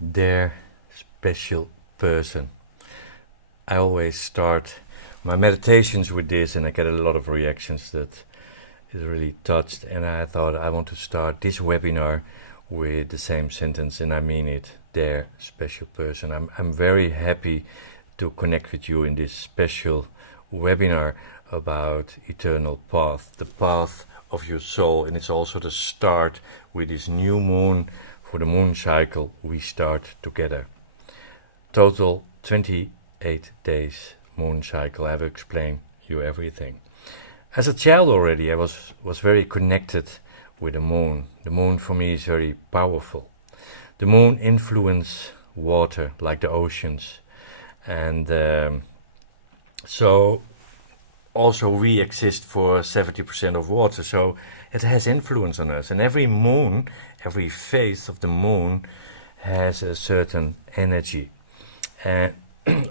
their special person. I always start my meditations with this, and I get a lot of reactions that is really touched. And I thought I want to start this webinar with the same sentence, and I mean it, their special person. I'm very happy to connect with you in this special webinar about eternal path, the path of your soul, and it's also the start with this new moon. For the moon cycle we start together. Total 28 days moon cycle. I have explained you everything. As a child already I was very connected with the moon. The moon for me is very powerful. The moon influences water like the oceans, and so also we exist for 70% of water, so it has influence on us. And every moon, every phase of the moon has a certain energy. And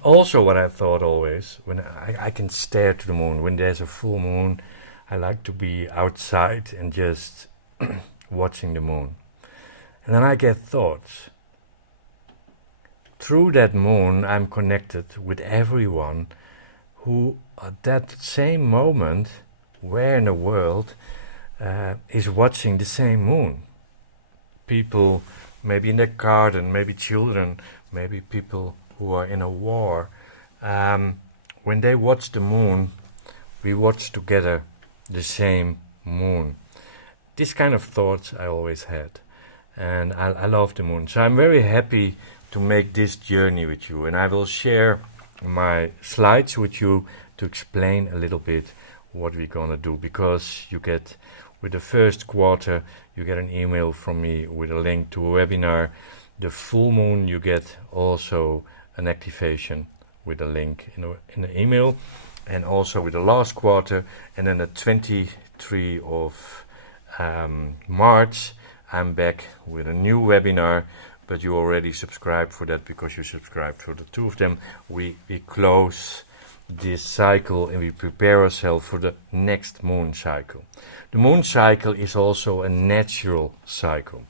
also what I thought always, when I can stare to the moon, when there's a full moon, I like to be outside and just watching the moon. And then I get thoughts. Through that moon I'm connected with everyone who at that same moment, where in the world, is watching the same moon. People maybe in their garden, maybe children, maybe people who are in a war. When they watch the moon, we watch together the same moon. This kind of thoughts I always had, and I love the moon. So I'm very happy to make this journey with you, and I will share my slides with you to explain a little bit what we're gonna do, because you get, with the first quarter, you get an email from me with a link to a webinar. The full moon you get also an activation with a link in the email, and also with the last quarter. And then the 23 of March I'm back with a new webinar, but you already subscribed for that because you subscribed for the two of them. We close this cycle and we prepare ourselves for the next moon cycle. The moon cycle is also a natural cycle.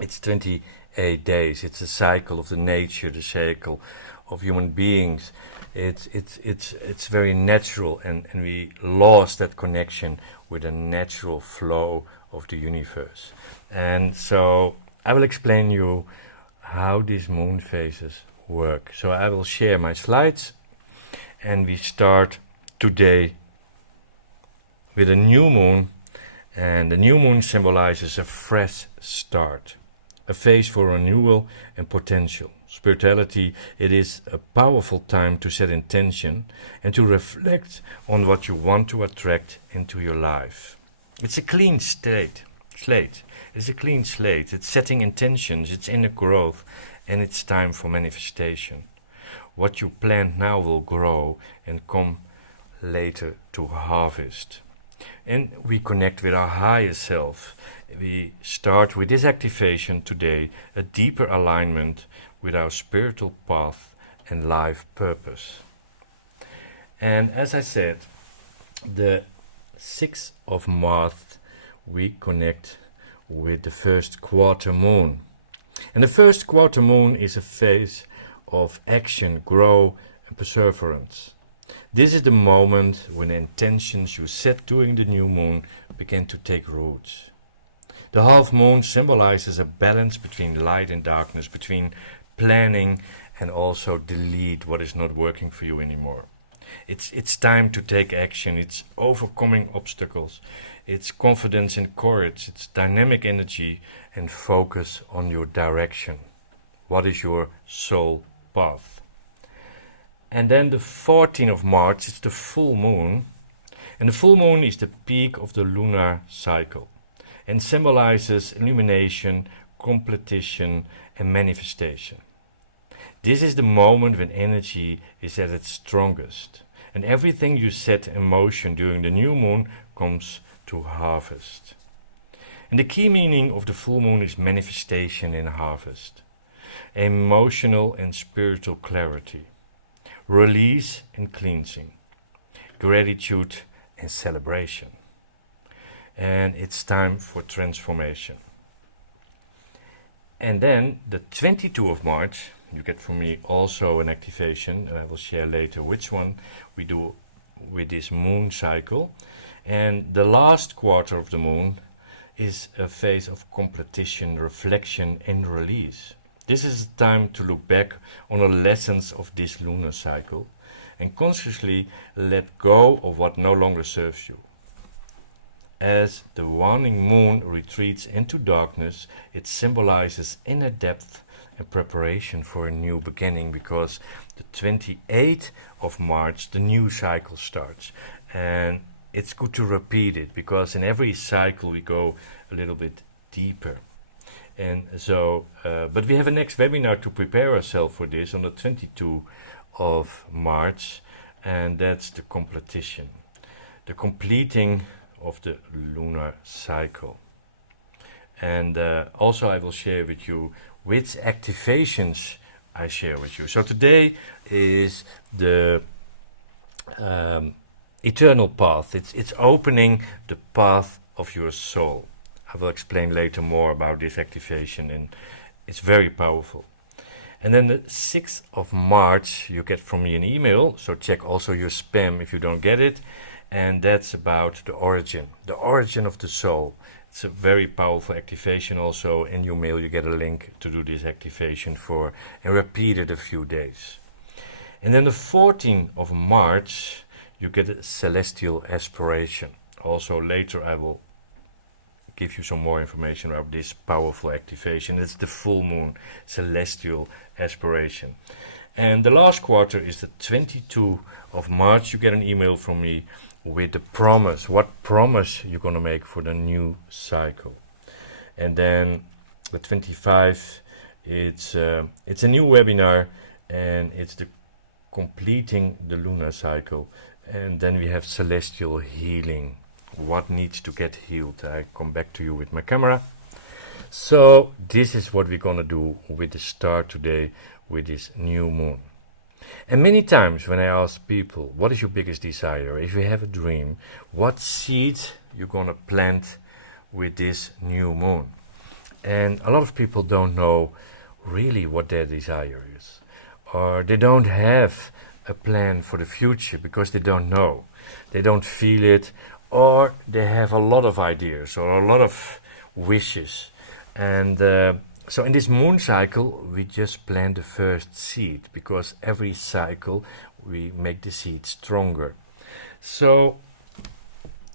It's 28 days. It's a cycle of the nature, the cycle of human beings. It's very natural, and we lost that connection with the natural flow of the universe. And so I will explain you how these moon phases work. So I will share my slides, and we start today with a new moon. And the new moon symbolizes a fresh start, a phase for renewal and potential. Spirituality, it is a powerful time to set intention and to reflect on what you want to attract into your life. It's a clean slate. It's a clean slate. It's setting intentions, it's inner growth, and it's time for manifestation. What you plant now will grow and come later to harvest. And we connect with our higher self. We start with this activation today, a deeper alignment with our spiritual path and life purpose. And as I said, the 6th of March we connect with the first quarter moon. And the first quarter moon is a phase of action, grow and perseverance. This is the moment when the intentions you set during the new moon begin to take roots. The half moon symbolizes a balance between light and darkness, between planning and also delete what is not working for you anymore. It's time to take action. It's overcoming obstacles. It's confidence and courage. It's dynamic energy and focus on your direction. What is your soul path? And then the 14th of March is the full moon. And the full moon is the peak of the lunar cycle and symbolizes illumination, completion and manifestation. This is the moment when energy is at its strongest, and everything you set in motion during the new moon comes to harvest. And the key meaning of the full moon is manifestation and harvest, emotional and spiritual clarity, release and cleansing, gratitude and celebration. And it's time for transformation. And then the 22 of March, you get from me also an activation, and I will share later which one we do with this moon cycle. And the last quarter of the moon is a phase of completion, reflection, and release. This is a time to look back on the lessons of this lunar cycle and consciously let go of what no longer serves you. As the waning moon retreats into darkness, it symbolizes inner depth and preparation for a new beginning, because the 28th of March the new cycle starts. And it's good to repeat it, because in every cycle we go a little bit deeper. And so, but we have a next webinar to prepare ourselves for this on the 22nd of March, and that's the completion, the completing of the lunar cycle. And also I will share with you which activations I share with you. So today is the eternal path. It's opening the path of your soul. I will explain later more about this activation, and it's very powerful. And then the 6th of March you get from me an email, so check also your spam if you don't get it. And that's about the origin of the soul. It's a very powerful activation also. In your mail you get a link to do this activation for, and repeat it a few days. And then the 14th of March you get a celestial aspiration. Also later I will give you some more information about this powerful activation. It's the full moon celestial aspiration. And the last quarter is the 22nd of March. You get an email from me with the promise, what promise you're going to make for the new cycle. And then the 25th, it's a new webinar, and it's the completing the lunar cycle. And then we have celestial healing, what needs to get healed. I come back to you with my camera. So this is what we're going to do with the start today, with this new moon. And many times when I ask people, what is your biggest desire? If you have a dream, what seed you're going to plant with this new moon? And a lot of people don't know really what their desire is. Or they don't have a plan for the future because they don't know. They don't feel it, or they have a lot of ideas or a lot of wishes. And so in this moon cycle, we just plant the first seed, because every cycle we make the seed stronger. So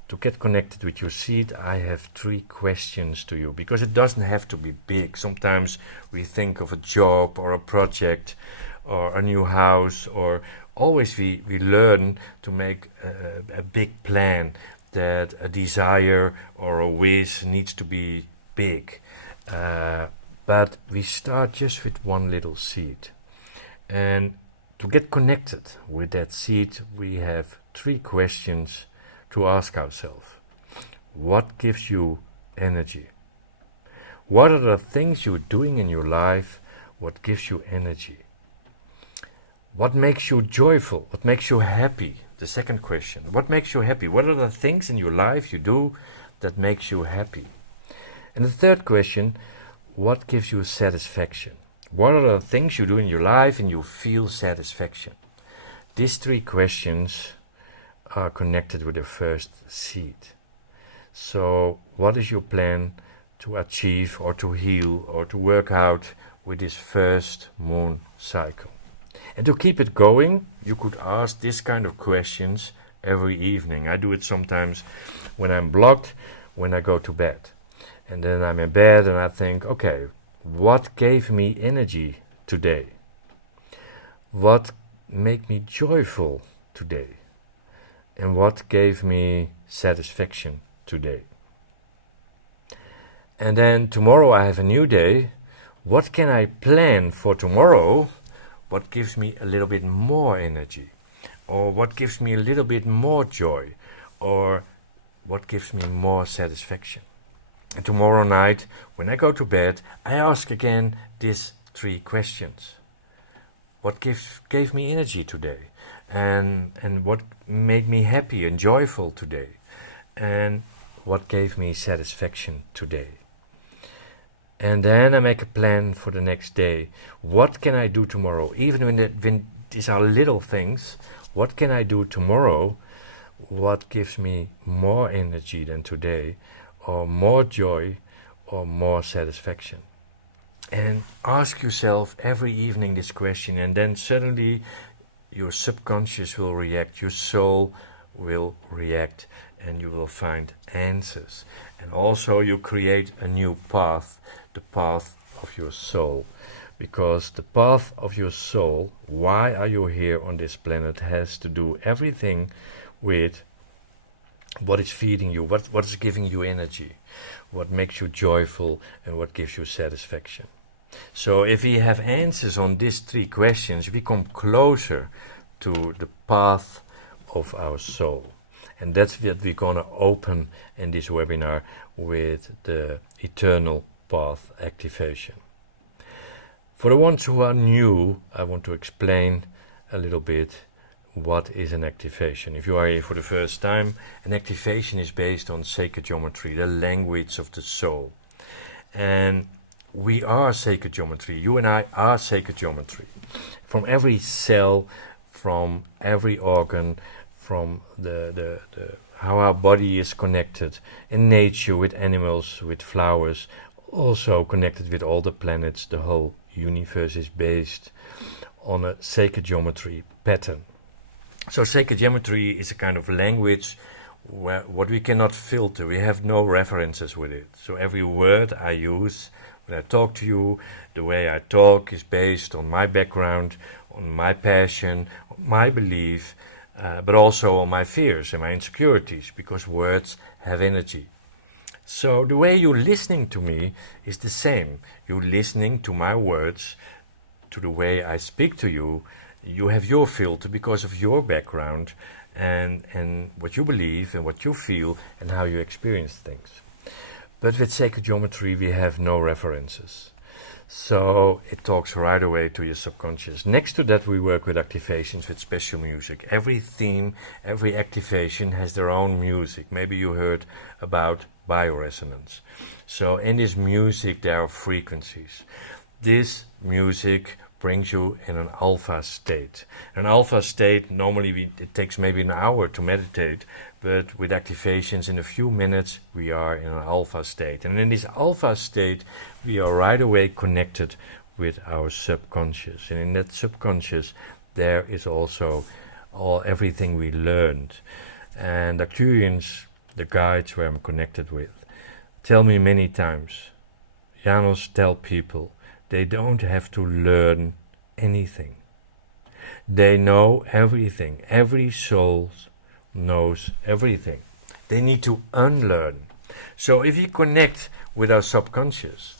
to get connected with your seed, I have 3 questions to you, because it doesn't have to be big. Sometimes we think of a job or a project or a new house, or always we learn to make a big plan, that a desire or a wish needs to be big. But we start just with one little seed. And to get connected with that seed, we have 3 questions to ask ourselves. What gives you energy? What are the things you're doing in your life? What gives you energy? What makes you joyful? What makes you happy? The second question. What makes you happy? What are the things in your life you do that makes you happy? And the third question, what gives you satisfaction? What are the things you do in your life and you feel satisfaction? These 3 questions are connected with the first seed. So what is your plan to achieve or to heal or to work out with this first moon cycle? And to keep it going, you could ask this kind of questions every evening. I do it sometimes when I'm blocked, when I go to bed. And then I'm in bed and I think, okay, what gave me energy today? What made me joyful today? And what gave me satisfaction today? And then tomorrow I have a new day. What can I plan for tomorrow? What gives me a little bit more energy? Or what gives me a little bit more joy? Or what gives me more satisfaction? And tomorrow night, when I go to bed, I ask again these 3 questions. What gave me energy today? And what made me happy and joyful today? And what gave me satisfaction today? And then I make a plan for the next day. What can I do tomorrow? Even when these are little things, what can I do tomorrow? What gives me more energy than today, or more joy, or more satisfaction? And ask yourself every evening this question, and then suddenly your subconscious will react, your soul will react, and you will find answers. And also you create a new path, the path of your soul. Because the path of your soul, why are you here on this planet, has to do everything with what is feeding you, what is giving you energy, what makes you joyful, and what gives you satisfaction. So if we have answers on these three questions, we come closer to the path of our soul. And that's what we're going to open in this webinar with the eternal path activation. For the ones who are new, I want to explain a little bit what is an activation. If you are here for the first time, an activation is based on sacred geometry, the language of the soul. And we are sacred geometry. You and I are sacred geometry. From every cell, from every organ, from the how our body is connected in nature with animals, with flowers, also connected with all the planets. The whole universe is based on a sacred geometry pattern. So sacred geometry is a kind of language where what we cannot filter. We have no references with it. So every word I use when I talk to you, the way I talk is based on my background, on my passion, on my belief, but also on my fears and my insecurities, because words have energy. So the way you're listening to me is the same. You're listening to my words, to the way I speak to you. You have your filter because of your background and what you believe and what you feel and how you experience things. But with sacred geometry we have no references. So it talks right away to your subconscious. Next to that we work with activations with special music. Every theme, every activation has their own music. Maybe you heard about bioresonance. So in this music there are frequencies. This music brings you in an alpha state. An alpha state, normally it takes maybe an hour to meditate, but with activations in a few minutes we are in an alpha state. And in this alpha state we are right away connected with our subconscious. And in that subconscious there is also everything we learned. And Arcturians, the guides where I'm connected with, tell me many times, Janos, tell people, they don't have to learn anything. They know everything. Every soul knows everything. They need to unlearn. So if we connect with our subconscious,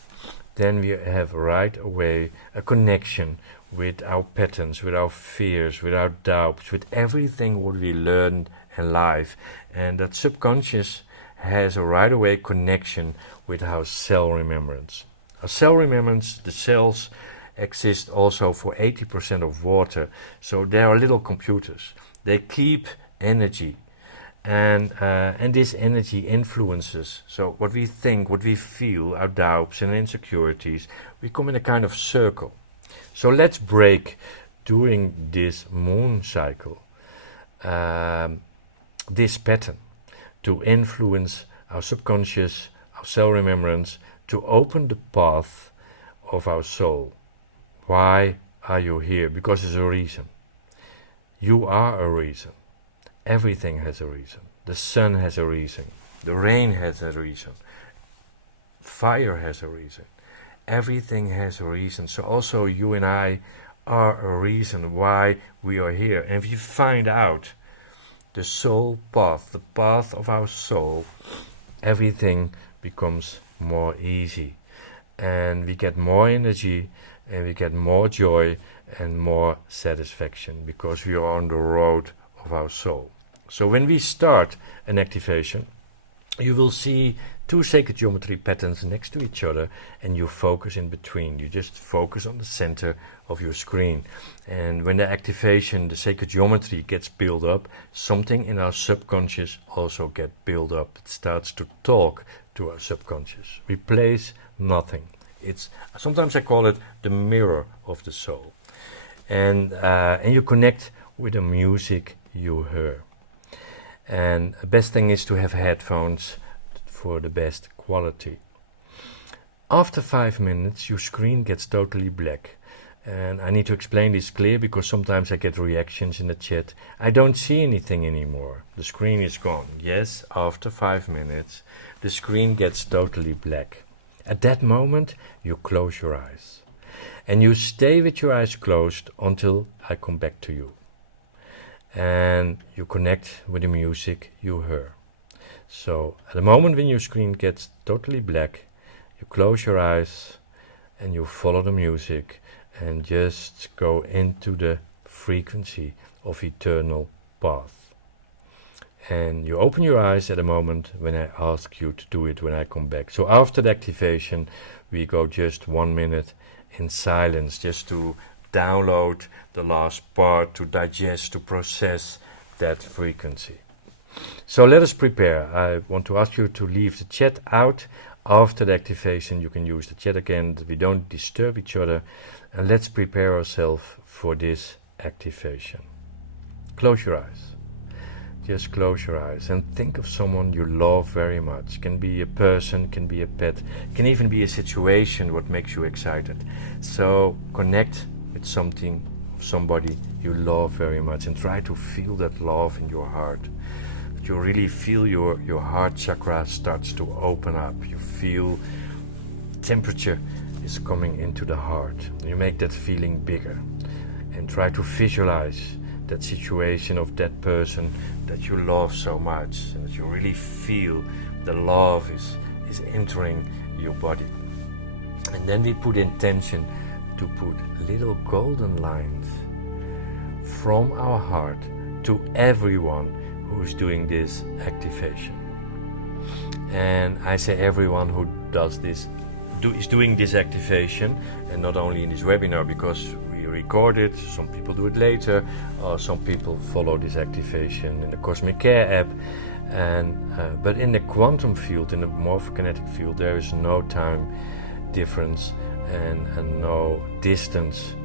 then we have right away a connection with our patterns, with our fears, with our doubts, with everything what we learned in life. And that subconscious has a right away connection with our cell remembrance. A cell remembrance, the cells exist also for 80% of water, so they are little computers. They keep energy, and this energy influences. So what we think, what we feel, our doubts and insecurities, we come in a kind of circle. So let's break during this moon cycle this pattern to influence our subconscious, our cell remembrance, to open the path of our soul. Why are you here? Because there's a reason. You are a reason. Everything has a reason. The sun has a reason. The rain has a reason. Fire has a reason. Everything has a reason. So also you and I are a reason why we are here. And if you find out the soul path, the path of our soul, everything becomes more easy, and we get more energy and we get more joy and more satisfaction because we are on the road of our soul. So when we start an activation, you will see two sacred geometry patterns next to each other, and you focus in between. You just focus on the center of your screen. And when the activation, the sacred geometry gets built up, something in our subconscious also gets built up. It starts to talk to our subconscious. Replace nothing. It's sometimes I call it the mirror of the soul, and you connect with the music you hear. And the best thing is to have headphones for the best quality. After 5 minutes, your screen gets totally black. And I need to explain this clear because sometimes I get reactions in the chat. I don't see anything anymore. The screen is gone. Yes, after 5 minutes, the screen gets totally black. At that moment, you close your eyes. And you stay with your eyes closed until I come back to you. And you connect with the music you hear. So at the moment when your screen gets totally black, you close your eyes and you follow the music and just go into the frequency of eternal path. And you open your eyes at the moment when I ask you to do it when I come back. So after the activation, we go just 1 minute in silence just to download the last part, to digest, to process that frequency. So let us prepare. I want to ask you to leave the chat out. After the activation, you can use the chat again. We don't disturb each other. And let's prepare ourselves for this activation. Close your eyes. Just close your eyes and think of someone you love very much. Can be a person, can be a pet, can even be a situation what makes you excited. So connect with somebody you love very much and try to feel that love in your heart. You really feel your heart chakra starts to open up. You feel temperature is coming into the heart. You make that feeling bigger and try to visualize that situation of that person that you love so much, and that you really feel the love is entering your body. And then we put intention to put little golden lines from our heart to everyone who's doing this activation. And I say everyone who does this is doing this activation, and not only in this webinar because we record it, some people do it later, or some people follow this activation in the Cosmic Care app. And but in the quantum field, in the morphokinetic field, there is no time difference and no distance.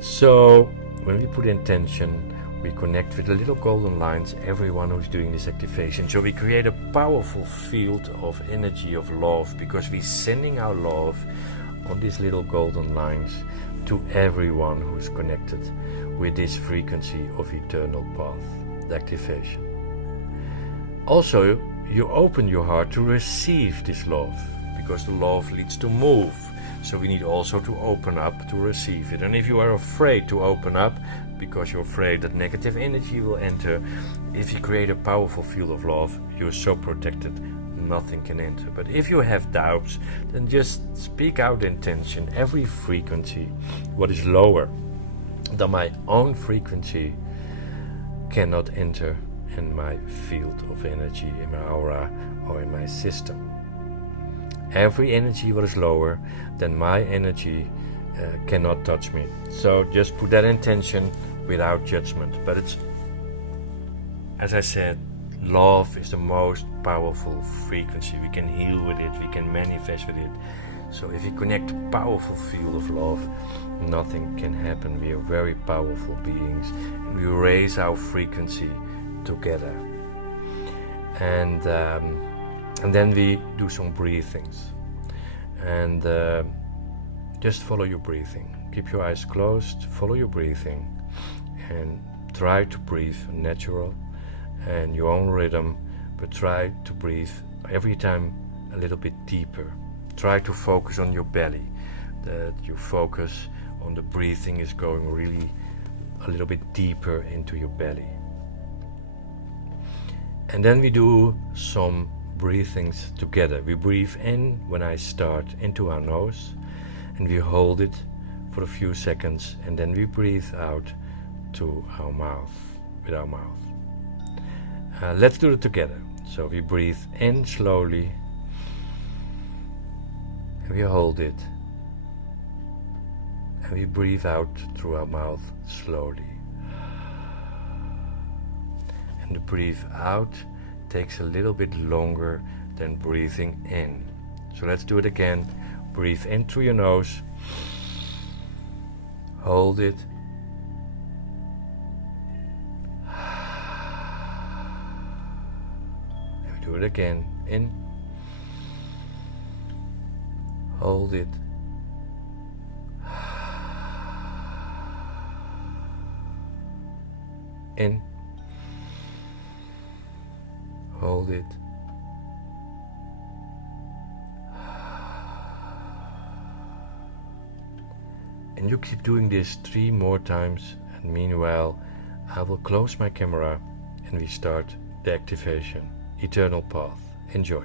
So when we put intention, we connect with the little golden lines, everyone who's doing this activation. So we create a powerful field of energy, of love, because we're sending our love on these little golden lines to everyone who's connected with this frequency of eternal path, the activation. Also, you open your heart to receive this love, because the love leads to move. So we need also to open up to receive it. And if you are afraid to open up, because you're afraid that negative energy will enter, if you create a powerful field of love, you're so protected, nothing can enter. But if you have doubts, then just speak out intention. Every frequency, what is lower than my own frequency, cannot enter in my field of energy, in my aura or in my system. Every energy what is lower than my energy cannot touch me. So just put that intention without judgment. But it's, as I said, love is the most powerful frequency. We can heal with it, we can manifest with it. So if you connect a powerful field of love, nothing can happen. We are very powerful beings, and we raise our frequency together. And then we do some breathings. And just follow your breathing. Keep your eyes closed, follow your breathing, and try to breathe natural and your own rhythm, but try to breathe every time a little bit deeper. Try to focus on your belly, that you focus on the breathing is going really a little bit deeper into your belly. And then we do some breathings together. We breathe in when I start into our nose, and we hold it for a few seconds, and then we breathe out to our mouth, with our mouth. Let's do it together. So we breathe in slowly, and we hold it, and we breathe out through our mouth slowly. And the breathe out takes a little bit longer than breathing in. So let's do it again. Breathe in through your nose. Hold it. And we do it again. In. Hold it. In. Hold it. And you keep doing this 3 more times, and meanwhile I will close my camera and we start the activation. Eternal Path. Enjoy.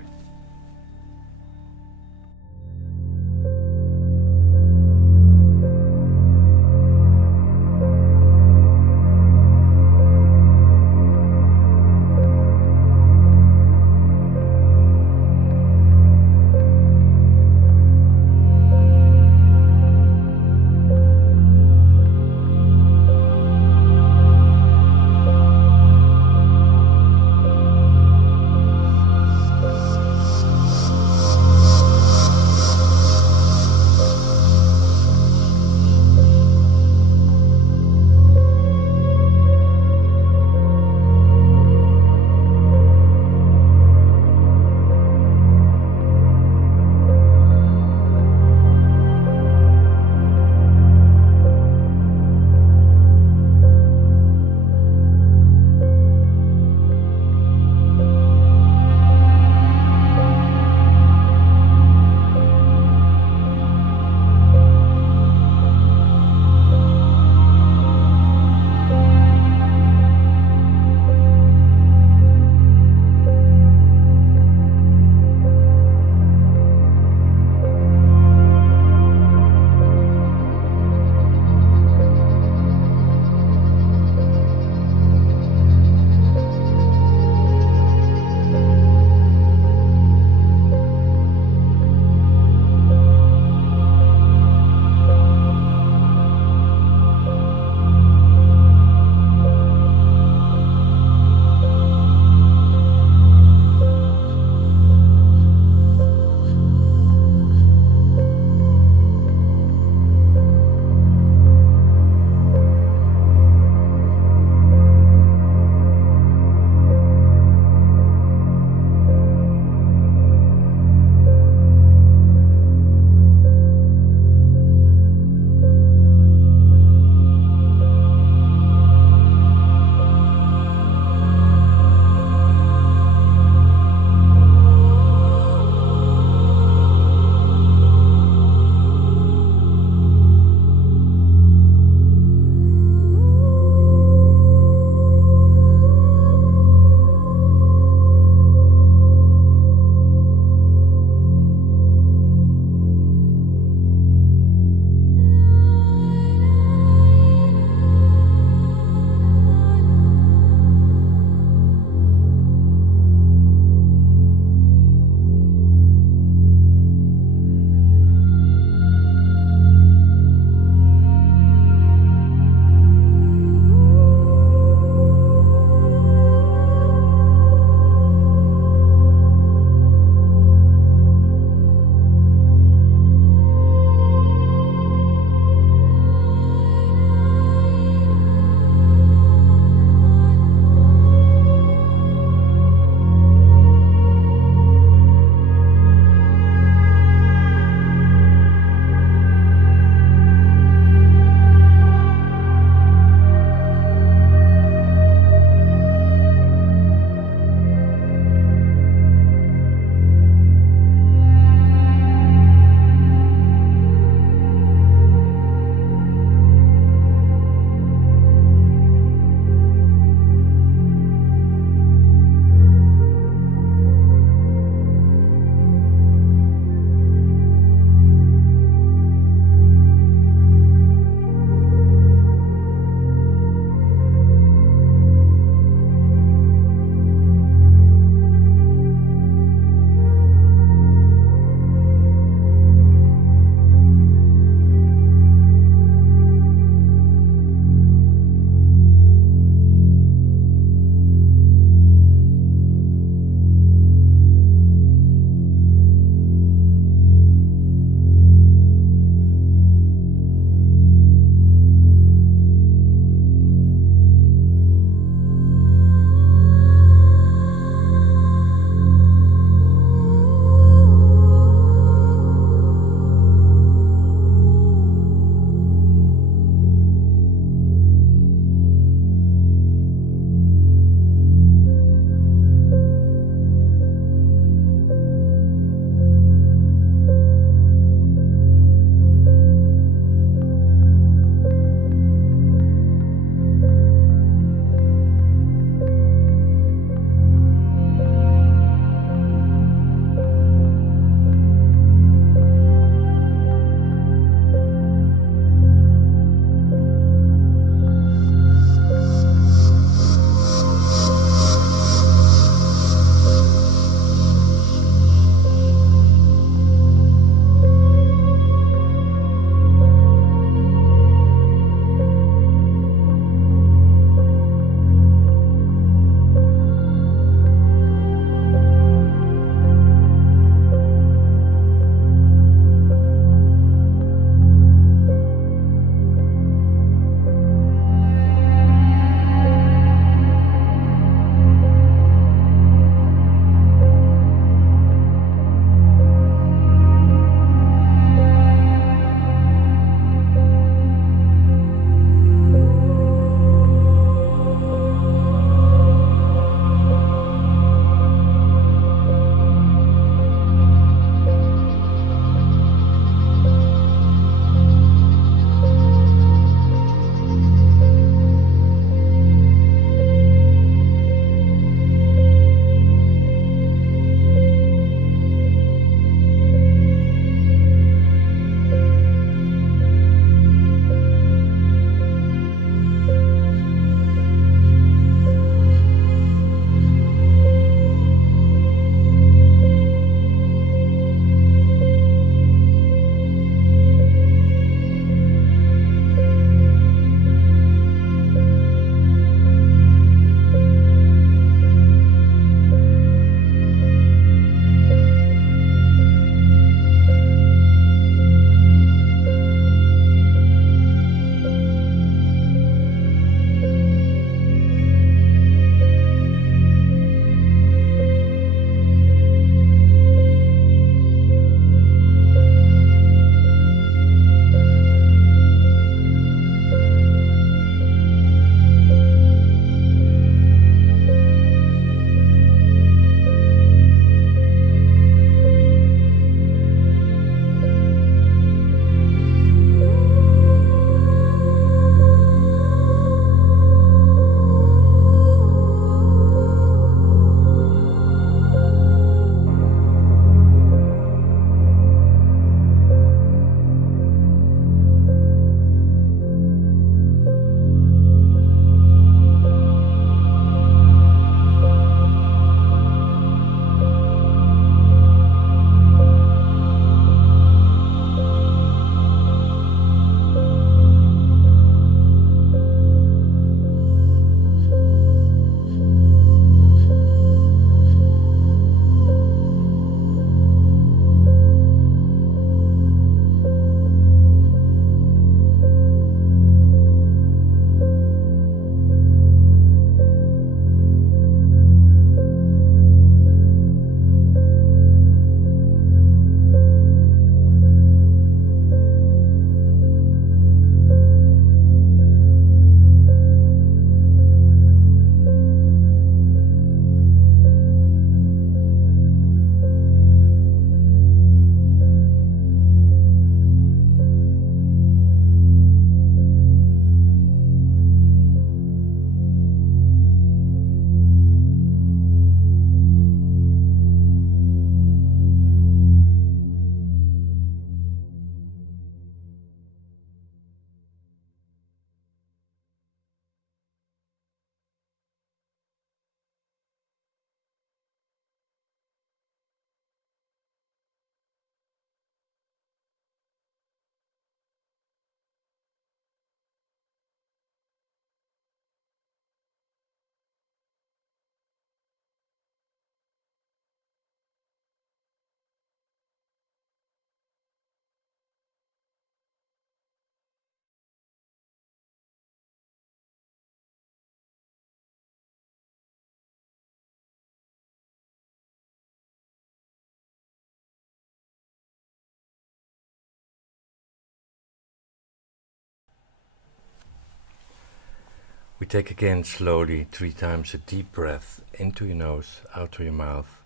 We take again slowly 3 times a deep breath into your nose, out through your mouth,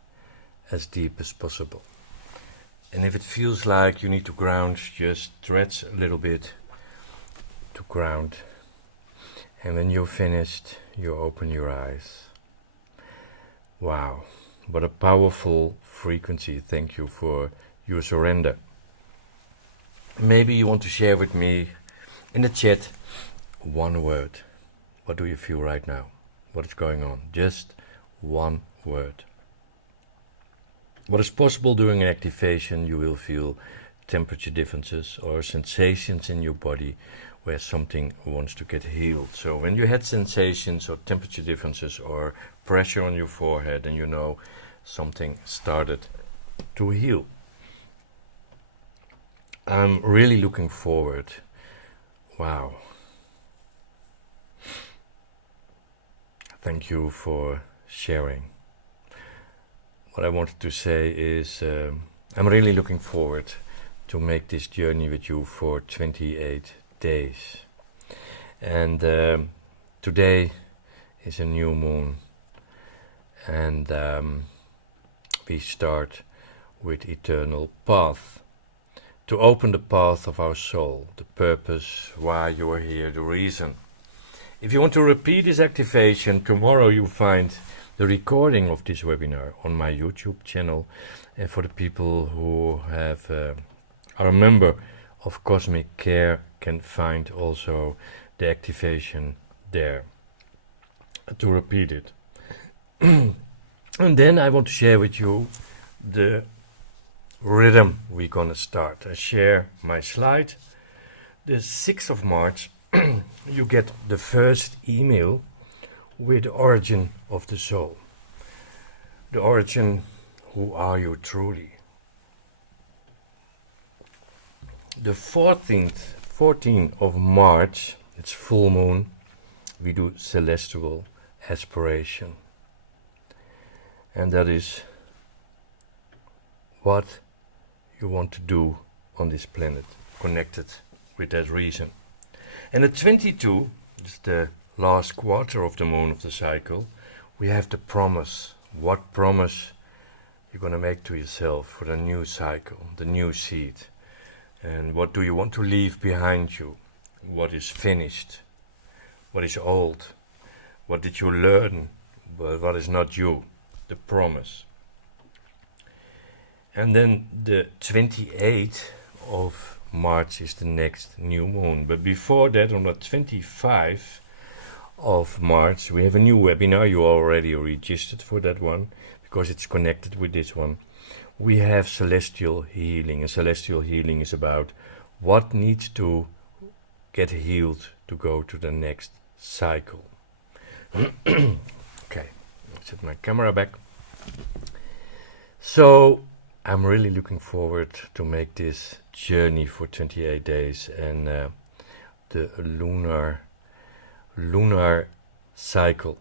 as deep as possible. And if it feels like you need to ground, just stretch a little bit to ground. And when you're finished, you open your eyes. Wow, what a powerful frequency. Thank you for your surrender. Maybe you want to share with me in the chat one word. What do you feel right now? What is going on? Just one word. What is possible during an activation? You will feel temperature differences or sensations in your body where something wants to get healed. So when you had sensations or temperature differences or pressure on your forehead, and you know something started to heal. I'm really looking forward. Wow. Thank you for sharing. What I wanted to say is I'm really looking forward to make this journey with you for 28 days. And today is a new moon. And we start with eternal path. To open the path of our soul, the purpose, why you are here, the reason. If you want to repeat this activation, tomorrow you'll find the recording of this webinar on my YouTube channel. And for the people who are a member of Cosmic Care, can find also the activation there to repeat it. And then I want to share with you the rhythm we're gonna start. I share my slide. The 6th of March you get the first email with the origin of the soul. The origin, who are you truly? The 14th of March, it's full moon, we do celestial aspiration. And that is what you want to do on this planet, connected with that reason. And at 22, it's the last quarter of the moon of the cycle, we have the promise. What promise you're going to make to yourself for the new cycle, the new seed. And what do you want to leave behind you? What is finished? What is old? What did you learn? What is not you? The promise. And then the 28th of March is the next new moon. But before that, on the 25th of March, we have a new webinar. You already registered for that one because it's connected with this one. We have celestial healing. And celestial healing is about what needs to get healed to go to the next cycle. Okay, I'll set my camera back. So I'm really looking forward to make this journey for 28 days and the lunar cycle,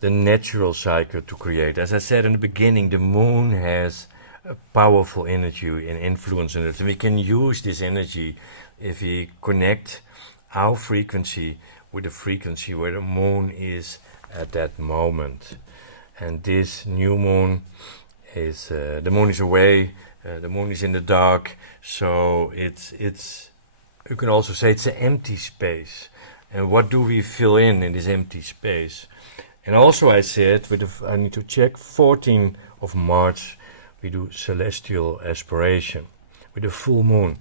the natural cycle to create. As I said in the beginning, the moon has a powerful energy and influence in it, and we can use this energy if we connect our frequency with the frequency where the moon is at that moment. And this new moon is the moon is away, the moon is in the dark, so it's you can also say it's an empty space. And what do we fill in this empty space? And also I said, I need to check, 14th of March we do celestial aspiration with a full moon.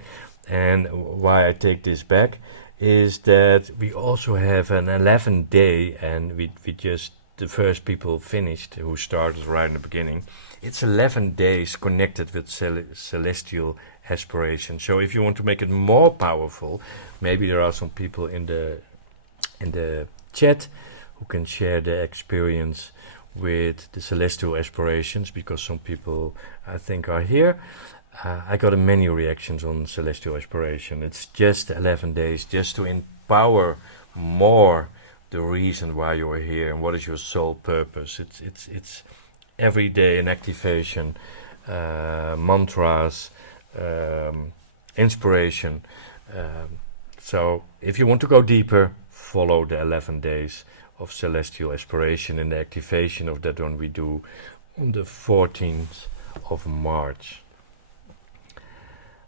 And why I take this back is that we also have an 11th day, and we just, the first people finished who started right in the beginning. It's 11 days connected with celestial aspiration. So if you want to make it more powerful, maybe there are some people in the chat who can share their experience with the celestial aspirations, because some people I think are here. I got many reactions on celestial aspiration. It's just 11 days just to empower more the reason why you are here and what is your soul purpose. It's every day an activation, mantras, inspiration. So if you want to go deeper, follow the 11 days of celestial aspiration and the activation of that one we do on the 14th of March.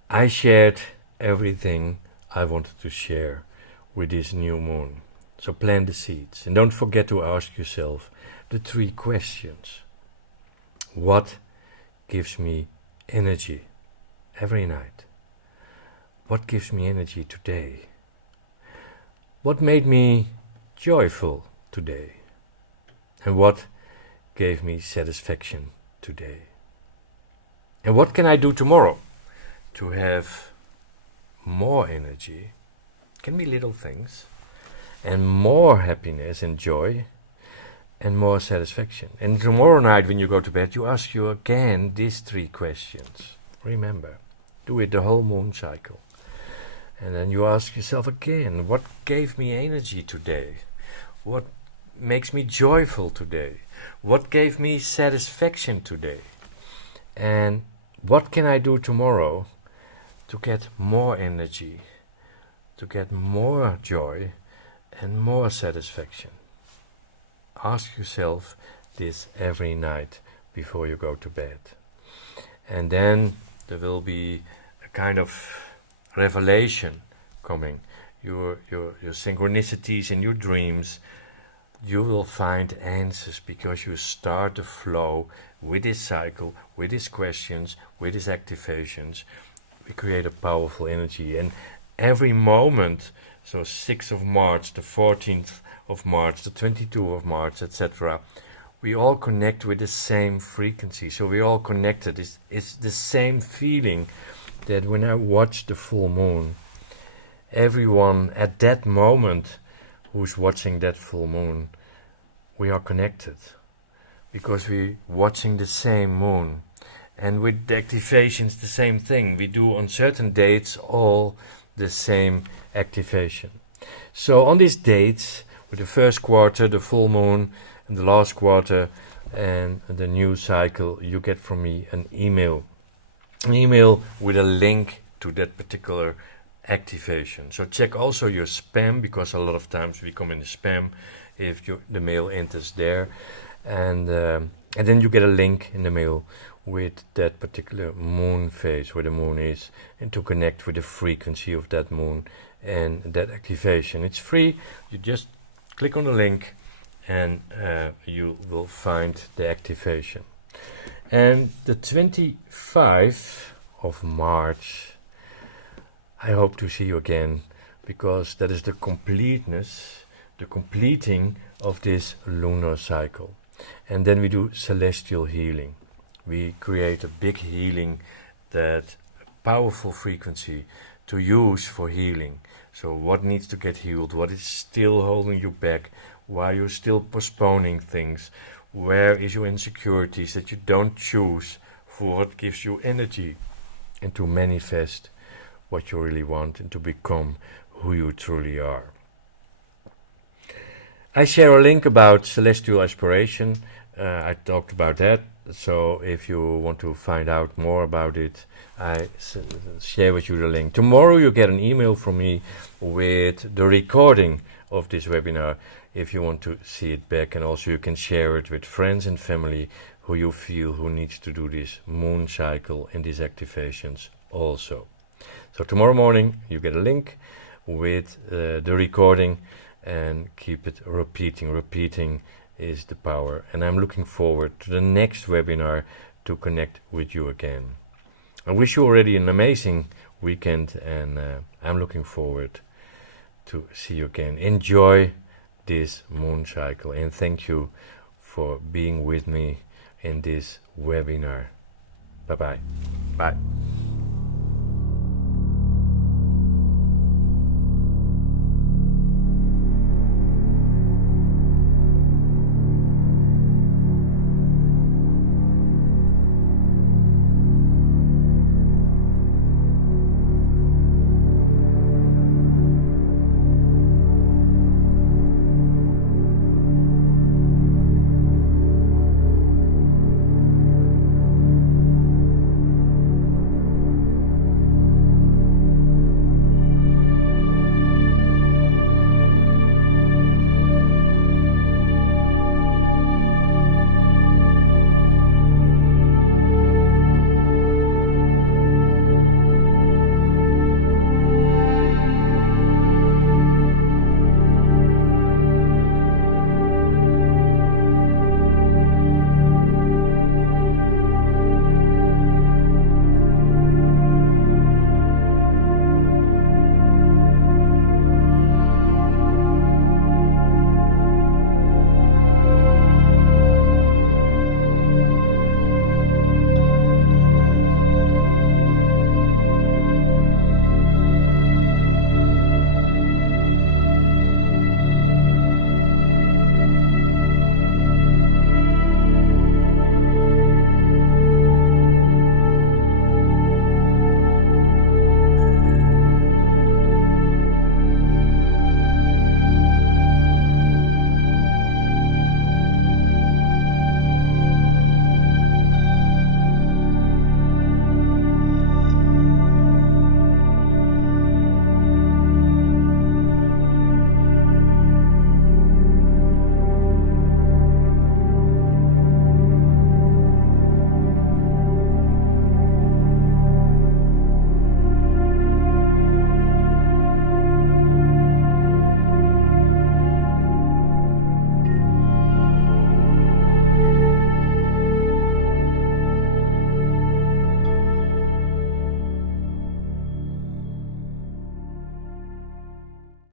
I shared everything I wanted to share with this new moon. So plant the seeds and don't forget to ask yourself the 3 questions. What gives me energy every night? What gives me energy today? What made me joyful today? And what gave me satisfaction today? And what can I do tomorrow to have more energy? Can be little things. And more happiness and joy and more satisfaction. And tomorrow night when you go to bed, you ask you again these 3 questions. Remember, do it the whole moon cycle. And then you ask yourself again, what gave me energy today? What makes me joyful today? What gave me satisfaction today? And what can I do tomorrow to get more energy, to get more joy and more satisfaction? Ask yourself this every night before you go to bed. And then there will be a kind of revelation coming. Your synchronicities and your dreams, you will find answers because you start the flow with this cycle, with these questions, with these activations. We create a powerful energy, and every moment, so 6th of March, the 14th of March, the 22nd of March, etc., we all connect with the same frequency. So we're all connected. It's the same feeling that when I watch the full moon, everyone at that moment who's watching that full moon, we are connected because we're watching the same moon. And with the activations, the same thing. We do on certain dates all the same activation. So on these dates, with the first quarter, the full moon, and the last quarter, and the new cycle, you get from me an email with a link to that particular activation. So check also your spam, because a lot of times we come in the spam if the mail enters there, and then you get a link in the mail with that particular moon phase where the moon is, and to connect with the frequency of that moon and that activation. It's free. You just click on the link and you will find the activation. And the 25th of March, I hope to see you again, because that is the completeness, the completing of this lunar cycle. And then we do celestial healing. We create a big healing, that powerful frequency to use for healing. So what needs to get healed? What is still holding you back? Why you're still postponing things? Where is your insecurities that you don't choose for what gives you energy? And to manifest what you really want and to become who you truly are. I share a link about celestial aspiration. I talked about that. So if you want to find out more about it, I share with you the link. Tomorrow you get an email from me with the recording of this webinar if you want to see it back, and also you can share it with friends and family who you feel who needs to do this moon cycle and these activations also. So tomorrow morning you get a link with the recording, and keep it repeating. Repeating is the power, and I'm looking forward to the next webinar to connect with you again. I wish you already an amazing weekend, and I'm looking forward to see you again. Enjoy this moon cycle, and thank you for being with me in this webinar. Bye-bye. Bye.